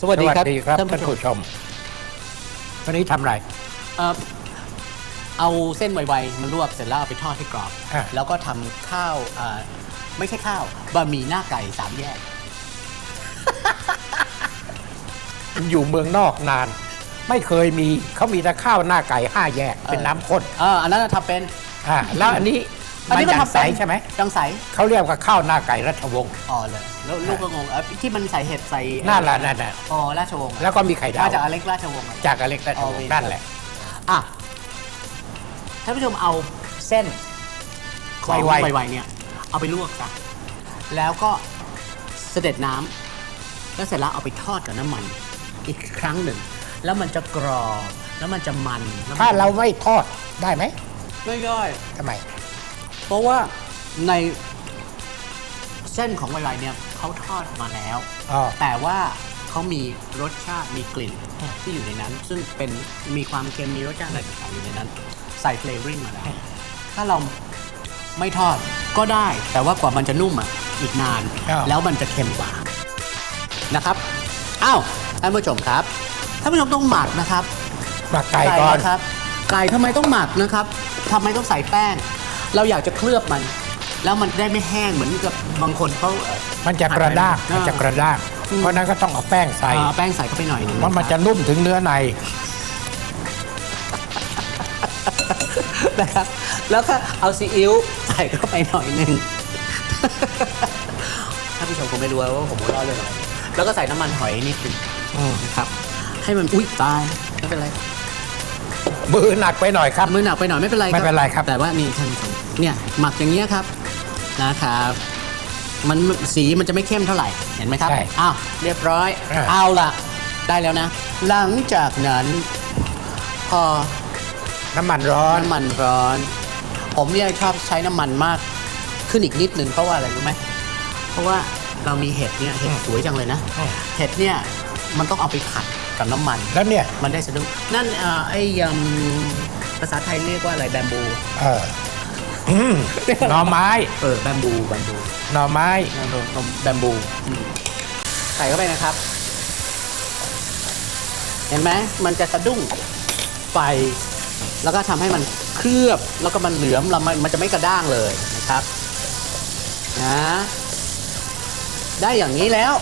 สวัสดีครับครับท่านท่านผู้ชมผู้ชม วันนี้ทำอะไร เอ่อเอาเส้นไวๆมันลวกเสร็จแล้วเอาไปทอดให้กรอบ อะ แล้วก็ทำข้าวเอ่อไม่ใช่ข้าวบะหมี่หน้าไก่สามแยก อยู่เมืองนอกนาน ไม่เคยมีเขามีแต่ข้าวหน้าไก่ห้าแยก เป็นเออน้ำข้นเอออันนั้นทำเป็น อ่าแล้วอันนี้ อันนี้ก็มันทำยังใสเป็นใช่ไหม ยังใส เขาเรียกว่าข้าวหน้าไก่รัชวงศ์อ๋อเลยแล้วลูกก็งงเอ่อที่มันใส่เห็ดใส่นั่นแหละนั่นแหละอ๋อราชวงศ์แล้วก็มีไข่ดาวมาจากอเล็กราชวงศ์อะ จากอเล็กรัชวงอ๋อศ์นั่นแหละอะท่านผู้ชมเอาเส้นของไวๆ ไวๆเนี่ย เอาไปลวกกันแล้วก็เสด็จน้ำแล้วเสร็จแล้วเอาไปทอดกับน้ำมัน อีกครั้งหนึ่ง แล้วมันจะกรอบ แล้วมันจะมันแล้วมันถ้าเราไม่ทอดได้ไหมไม่ได้ทำไม เพราะว่าในเส้นของไวๆเนี่ยเขาทอดมาแล้วอ๋อแต่ว่าเขามีรสชาติมีกลิ่นที่อยู่ในนั้น ซึ่งเป็นมีความเค็มมีรสชาติอะไรต่างๆอยู่ในนั้น ใส่เฟลเวอริ่งมาแล้วถ้าเราไม่ทอดก็ได้ แต่ว่ากว่ามันจะนุ่มอะอีกนานอ้าวแล้วมันจะเค็มกว่านะครับอ้าวท่านผู้ชมครับท่านผู้ชมต้องหมักนะครับ หมักไก่ก่อนนะครับไก่ทำไมต้องหมักนะครับทำไมต้องใส่แป้ง เราอยากจะเคลือบมัน แล้วมันได้ไม่แห้งเหมือนกับบางคนเขาเอ่อมันจะกระด้างอ่ามัมันจะกระด้างอืม เพราะฉะนั้นก็ต้องเอาแป้งใส่เอาแป้งใส่เข้าไปหน่อยหนึงเพราะมันคจะรับนุ่มถึงเนื้อใน นะครับ แล้วก็เอาซีอิ๊วใส่เข้าไปหน่อยหนึ่ง ท่านผู้ชมคงไม่รู้ว่าผมหัวเราะเรื่องอะไรแล้วก็ใส่น้ำมันหอยนิดหนึงอืม นะครับ ให้มันอุ้ยตายไม่เป็นไร มือหนักไปหน่อยครับ มือหนักไปหน่อยไม่เป็นไรไม่เป็นไรครับ แต่ว่านี่ท่านผู้ชม เนี่ยหมักอย่างเงี้ยครับนะครับมันสีมันจะไม่เข้มเท่าไหร่เห็นไหมครับใช่อ้าวเรียบร้อย อ่า เอาล่ะได้แล้วนะ หลังจากนั้นพอ น้ำมันร้อน น้ำมันร้อน ผมเนี่ยชอบใช้น้ำมันมาก ขึ้นอีกนิดนึงเพราะว่าอะไรรู้ไหม เพราะว่าเรามีเห็ดเนี่ยเห็ดอืมสวยจังเลยนะ อืม เห็ดเนี่ยมันต้องเอาไปผัดกับน้ำมัน แล้วเนี่ยมันได้สะดุ้งนั่นเอ่อไอ้ยำภาษาไทยเรียกว่าอะไรแบมบู เออ อืมหน่อไม้ เออแบมบูแบมบูหน่อไม้นมแบมบูอืมใส่เข้าไปนะครับ เห็นไหมมันจะสะดุ้งไฟ แล้วก็ทำให้มันเคลือบแล้วก็มันเหลือมแล้วมันมันจะไม่กระด้างเลยนะครับนะได้อย่างนี้แล้ว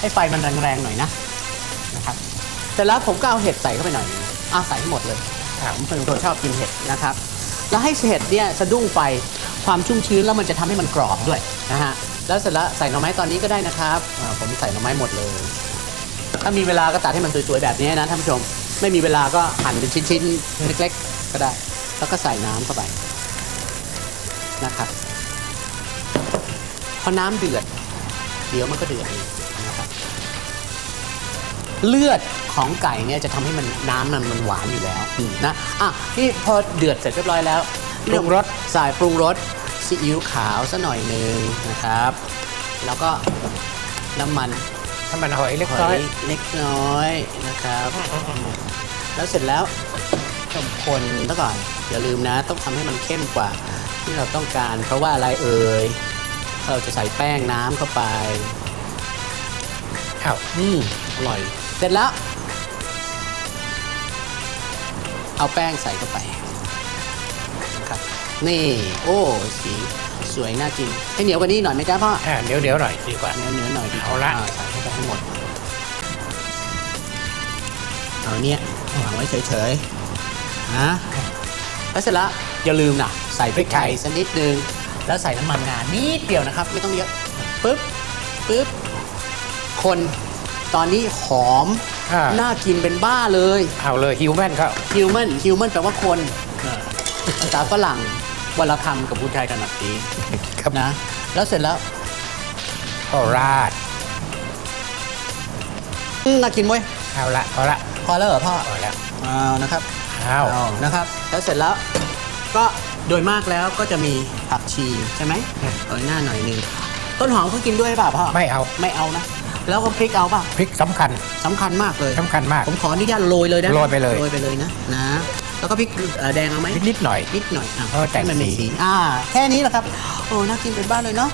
ให้ไฟมันแรงๆหน่อยนะนะครับเสร็จแล้วผมก็เอาเห็ดใส่เข้าไปหน่อยอะใส่ให้หมดเลยครับผมเป็นคนชอบกินเห็ดนะครับ แล้วให้เห็ดเนี่ยสะดุ้งไฟความชุ่มชื้นแล้วมันจะทำให้มันกรอบด้วยนะฮะแล้วเสร็จแล้วใส่หน่อไม้ตอนนี้ก็ได้นะครับผมใส่หน่อไม้หมดเลย ถ้ามีเวลาก็ตัดให้มันสวยๆแบบนี้นะท่านผู้ชมไม่มีเวลาก็หั่นเป็นชิ้นๆ เล็กๆ ก็ได้ แล้วก็ใส่น้ำเข้าไปนะครับพอน้ำเดือดเดี๋ยวมันก็เดือด เองนะครับเลือดของไก่เนี่ยจะทำให้มันน้ำมันมันหวานอยู่แล้วนะอะนี่พอเดือดเสร็จเรียบร้อยแล้วปรุงรสใส่ปรุงรสซีอิ๊วขาวสักหน่อยหนึ่งนะครับ แล้วก็น้ำมันน้ำมันหอยเล็กหน้ออยยเล็กน้อยนะครับ แล้วเสร็จแล้วต้มคนซะก่อนอย่าลืมนะ ต้องทำให้มันเข้มกว่าที่เราต้องการ เพราะว่าอะไรเอ่ยเราจะใส่แป้งน้ำเข้าไป อ้าวอืมอร่อย เสร็จแล้ว เอาแป้งใส่เข้าไปนะครับนี่ โอ้สีสวยน่ากินให้เหนียวกว่านี้หน่อยไหมจ๊ะพ่ออ่าเดี๋ยวเดี๋ยวหน่อยดีกว่าเนื้อเนื้อหน่อยดีเอาละ ใส่เข้าไปให้หมดเอาเนี่ยอืมวางไว้เฉยๆนะแล้วเสร็จแล้วอย่าลืมนะใส่พริกไทยสักนิดนึง แล้วใส่น้ำมันงานิดเดียวนะครับ ไม่ต้องเยอะปึ๊บปึ๊บคน ตอนนี้หอม อ่า น่ากินเป็นบ้าเลย เอาเลยฮิวแมนเข้าฮิวแมนฮิวแมนแปลว่าคนภาษาฝรั่งวันละคำกับผู้ชายถนัดดีครับ นะ แล้วเสร็จแล้วก็ราดอืมน่ากินเว้ยเอาละเอาละพอแล้วเหรอพ่อพอแล้วเอานะครับเอาเอานะครับ แล้วเสร็จแล้วก็โดยมากแล้วก็จะมีผักชีใช่ไหมเออหน้าหน่อยหนึงต้นหอมเขากินด้วยเปล่าพ่อไม่เอา ไม่เอานะ แล้วก็พริกเอาป่ะพริกสำคัญสำคัญมากเลย สำคัญมาก ผมขออนุญาตโรยเลยนะโรยไปเลย โรยไปเลยนะนะ แล้วก็พริกเอ่อแดงเอาไหมนิดนิดหน่อย นิดหน่อยอะเออแต่งให้มันเป็นสี สีอ่า แค่นี้แหละครับ โอ้น่ากินเป็นบ้านเลยเนาะ